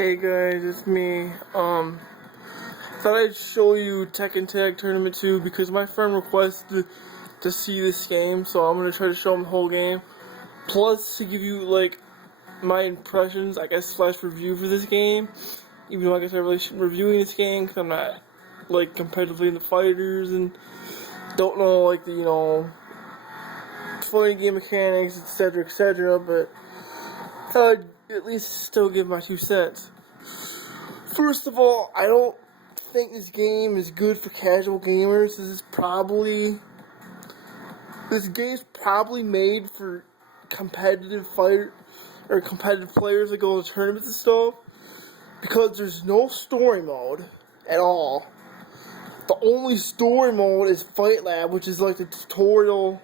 Hey guys, it's me. Thought I'd show you Tekken Tag Tournament 2 because my friend requested to see this game, so I'm gonna try to show him the whole game. Plus, to give you like my impressions, I guess, slash review for this game. Even though I guess I really shouldn't be reviewing this game because I'm not like competitively in the fighters and don't know like the fighting game mechanics, etc., etc. But I'd at least still give my 2 cents. First of all, I don't think this game is good for casual gamers. This game's probably made for competitive players that go to tournaments and stuff, because there's no story mode at all. The only story mode is Fight Lab, which is like the tutorial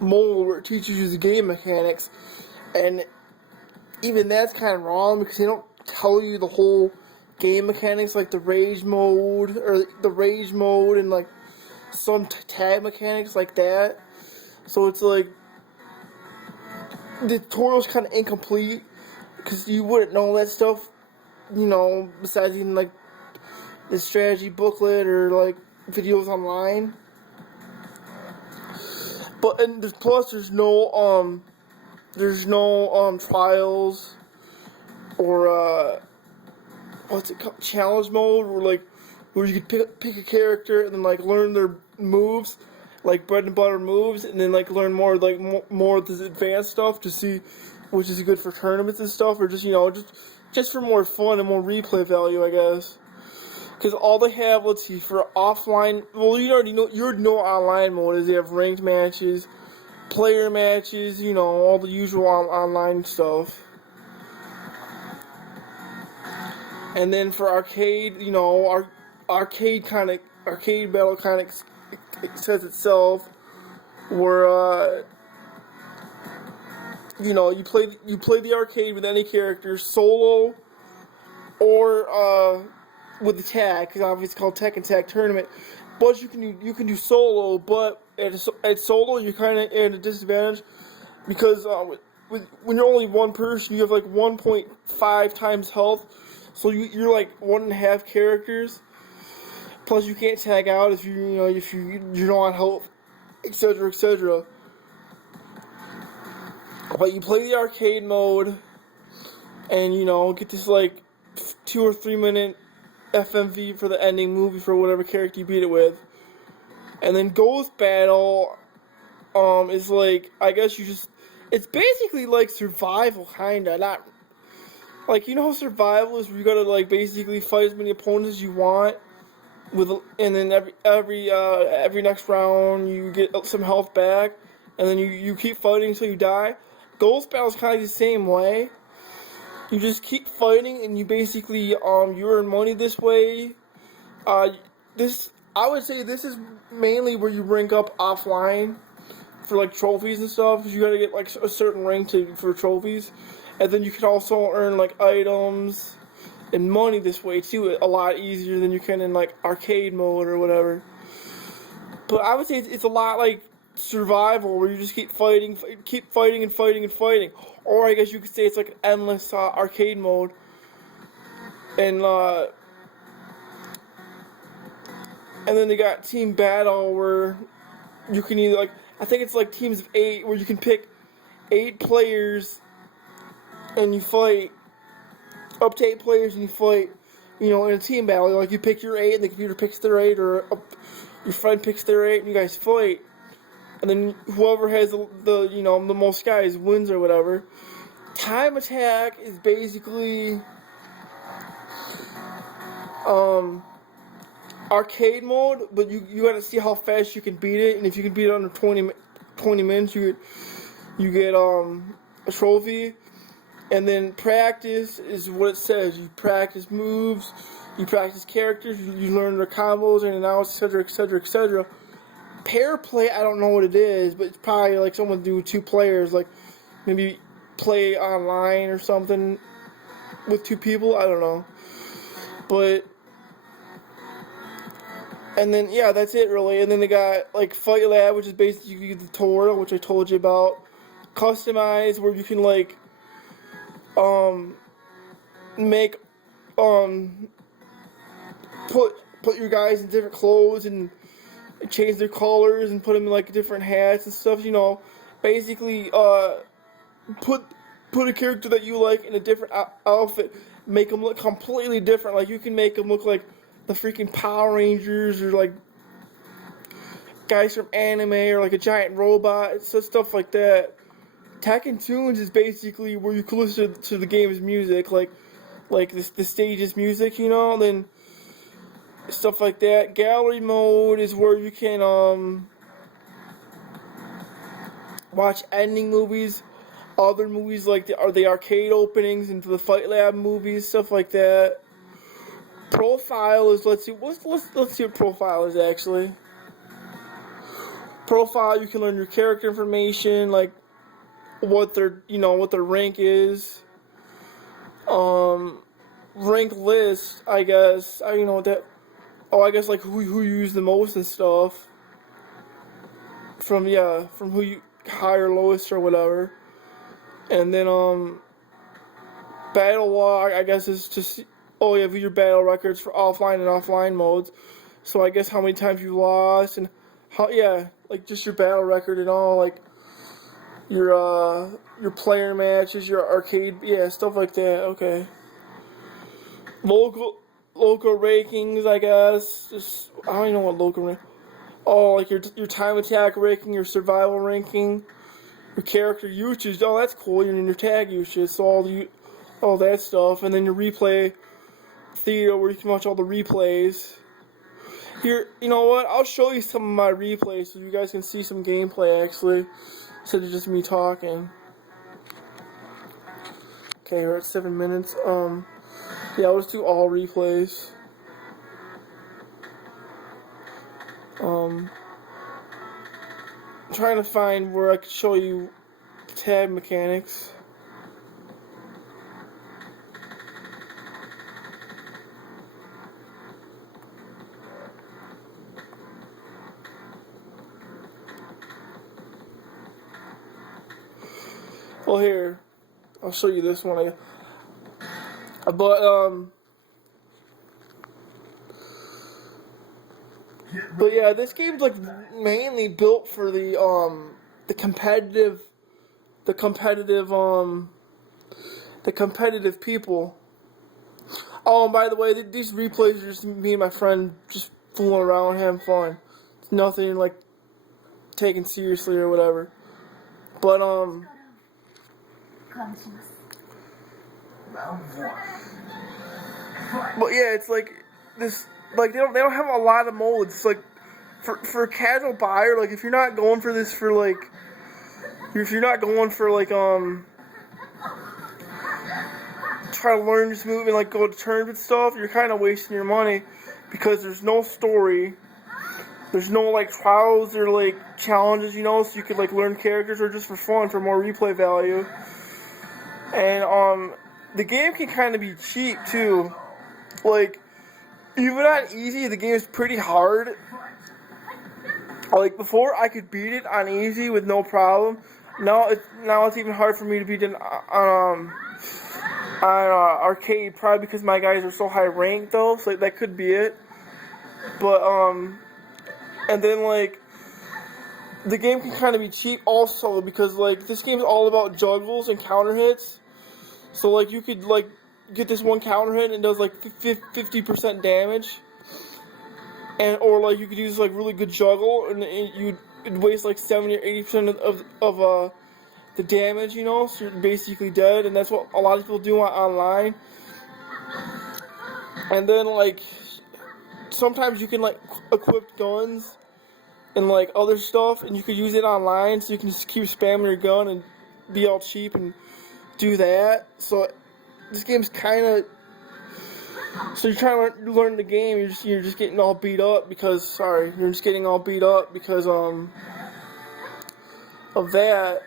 mode where it teaches you the game mechanics, and even that's kind of wrong because they don't tell you the whole game mechanics, like the rage mode and like some tag mechanics like that. So it's like the tutorial's kind of incomplete because you wouldn't know that stuff, besides even like the strategy booklet or like videos online. But and there's no trials or what's it called, challenge mode, where you could pick a character and then like learn their moves, like bread and butter moves, and then like learn more of the advanced stuff to see which is good for tournaments and stuff, or just for more fun and more replay value, I guess. Because all they have, let's see, for offline, well, you already know online mode is they have ranked matches, player matches, all the usual online stuff. And then for arcade, our arcade battle kind of says itself, where you play the arcade with any character, solo or with the tag, because obviously it's called Tekken Tag Tournament. But you can do solo, but at solo you're kind of at a disadvantage because when you're only one person, you have like 1.5 times health, so you're like 1.5 characters. Plus you can't tag out if you're not on health, etc., etc. But you play the arcade mode, and get this like 2 or 3 minute FMV for the ending movie for whatever character you beat it with. And then Ghost Battle is like, I guess it's basically like survival, kinda. Not like, how survival is, where you gotta like basically fight as many opponents as you want and then every next round you get some health back, and then you keep fighting until you die. Ghost Battle is kind of the same way. You just keep fighting, and you basically you earn money this way. I would say this is mainly where you rank up offline for like trophies and stuff, because you gotta get like a certain rank for trophies, and then you can also earn like items and money this way too, a lot easier than you can in like arcade mode or whatever. But I would say it's a lot like survival, where you just keep fighting and fighting. Or I guess you could say it's like an endless arcade mode. And then they got team battle, where you can either I think it's like teams of 8, where you can pick 8 players and you fight up to 8 players, and you fight in a team battle. Like you pick your 8 and the computer picks their 8, or your friend picks their 8 and you guys fight. And then whoever has the most guys wins or whatever. Time attack is basically arcade mode, but you gotta see how fast you can beat it, and if you can beat it under 20 minutes, you get a trophy. And then practice is what it says. You practice moves, you practice characters, you learn their combos and outs, etc., etc., etc. Pair play, I don't know what it is, but it's probably like someone do 2 players, like maybe play online or something with 2 people, I don't know. But, and then, yeah, that's it really. And then they got like Fight Lab, which is basically the tutorial, which I told you about. Customize, where you can like um make um put your guys in different clothes and change their colors and put them in like different hats and stuff. Basically put put a character that you like in a different outfit, make them look completely different. Like you can make them look like the freaking Power Rangers or like guys from anime or like a giant robot, so stuff like that. Tekken Tunes is basically where you can listen to the game's music, like the stage's music, then stuff like that. Gallery mode is where you can watch ending movies, other movies like the arcade openings and the Fight Lab movies, stuff like that. Profile is let's see what profile is actually. Profile, you can learn your character information, like what their rank is. Rank list, I guess. I don't know what that. Oh, I guess like who you use the most and stuff. From who you high or lowest or whatever. And then battle log, I guess is just view your battle records for offline and offline modes. So I guess how many times you lost and how like just your battle record and all, like your player matches, your arcade, stuff like that. Okay. Local rankings, I guess. Just I don't even know what local rank. Oh, like your time attack ranking, your survival ranking, your character usage. Oh, that's cool. Your tag usage. So all that stuff, and then your replay theater where you can watch all the replays. Here, you know what? I'll show you some of my replays so you guys can see some gameplay actually, instead of just me talking. Okay, we're at 7 minutes. Let's do all replays. I'm trying to find where I could show you tab mechanics. Well, here, I'll show you this one. But yeah, this game's like mainly built for the competitive people. Oh, and by the way, these replays are just me and my friend just fooling around, having fun. It's nothing like taken seriously or whatever. But it's like this. Like they don't have a lot of modes. It's like for a casual buyer, like if you're not going for this for like, if you're not going for like try to learn this move and like go to turns and stuff, you're kind of wasting your money because there's no story. There's no like trials or like challenges, so you could like learn characters or just for fun for more replay value. And the game can kind of be cheap too. Like even on easy, the game is pretty hard. Like before, I could beat it on easy with no problem. Now it's even hard for me to beat it on arcade, probably because my guys are so high ranked though. So that could be it. But and then like the game can kind of be cheap also because like this game's all about juggles and counter hits. So like you could like get this one counter hit and it does like 50% damage, or like you could use like really good juggle and you'd waste like 70 or 80% of the damage, so you're basically dead, and that's what a lot of people do online. And then like sometimes you can like equip guns and like other stuff, and you could use it online, so you can just keep spamming your gun and be all cheap and do that. So this game's kind of, so you're trying to learn the game, you're just getting all beat up because of that.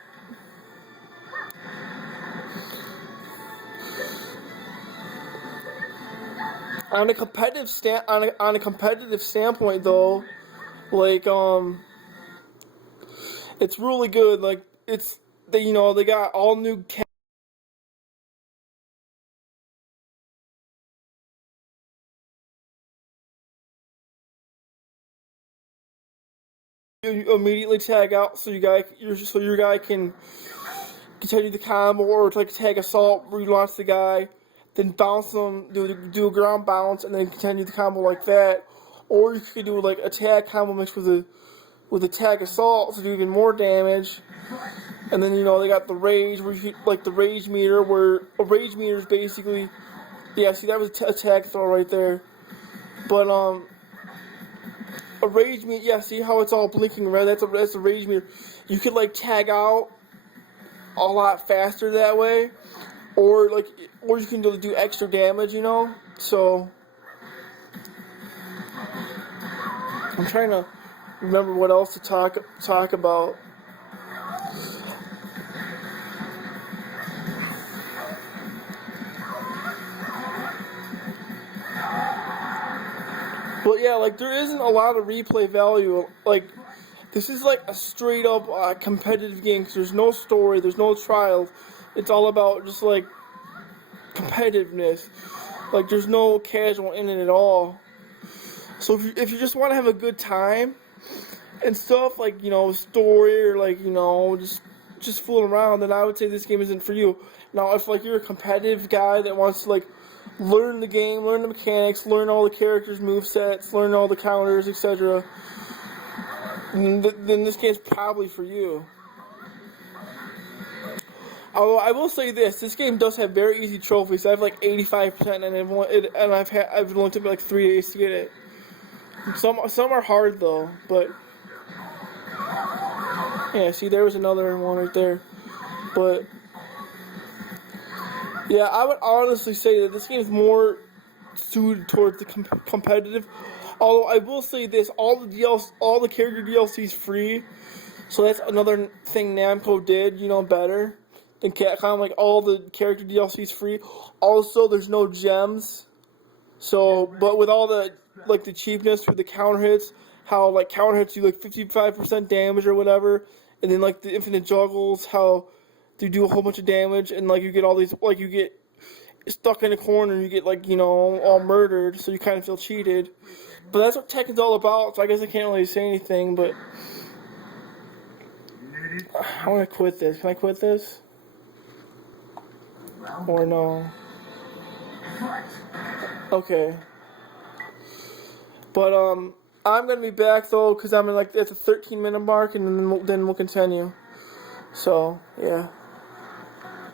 On a competitive standpoint though, like it's really good. Like they got all new you immediately tag out so your guy can continue the combo, or it's like tag assault where you launch the guy, then bounce them, do a ground bounce, and then continue the combo like that. Or you could do like a tag combo mixed with a tag assault to do even more damage. And then they got the rage where you like the rage meter, where a rage meter is basically, yeah. See, that was a tag throw right there. But a rage meter, yeah. See how it's all blinking red? That's a rage meter. You could like tag out a lot faster that way, or you can do extra damage. So I'm trying to remember what else to talk about. But yeah, like there isn't a lot of replay value. Like this is like a straight up competitive game because there's no story, there's no trials. It's all about just like competitiveness. Like there's no casual in it at all. So if you just want to have a good time and stuff, like story, or like just fooling around, then I would say this game isn't for you. Now if like you're a competitive guy that wants to like learn the game, learn the mechanics, learn all the characters' movesets, learn all the counters, etc., then this game's probably for you. Although I will say this game does have very easy trophies. I have like 85%, and I've only took me like 3 days to get it. Some are hard though, but yeah. See, there was another one right there, but yeah, I would honestly say that this game is more suited towards the competitive. Although I will say this, all the character DLC is free, so that's another thing Namco did, better than Capcom. Like all the character DLC is free. Also, there's no gems. So, but with all the the cheapness with the counter hits, how like counter hits do like 55% damage or whatever, and then like the infinite juggles, how they do a whole bunch of damage, and like you get all these, like you get stuck in a corner and you get all murdered, so you kind of feel cheated. But that's what Tekken's all about, so I guess I can't really say anything, but I want to quit this. Can I quit this? Or no? Okay. But I'm gonna be back though, because I'm in at the 13-minute mark, and then we'll continue. So yeah.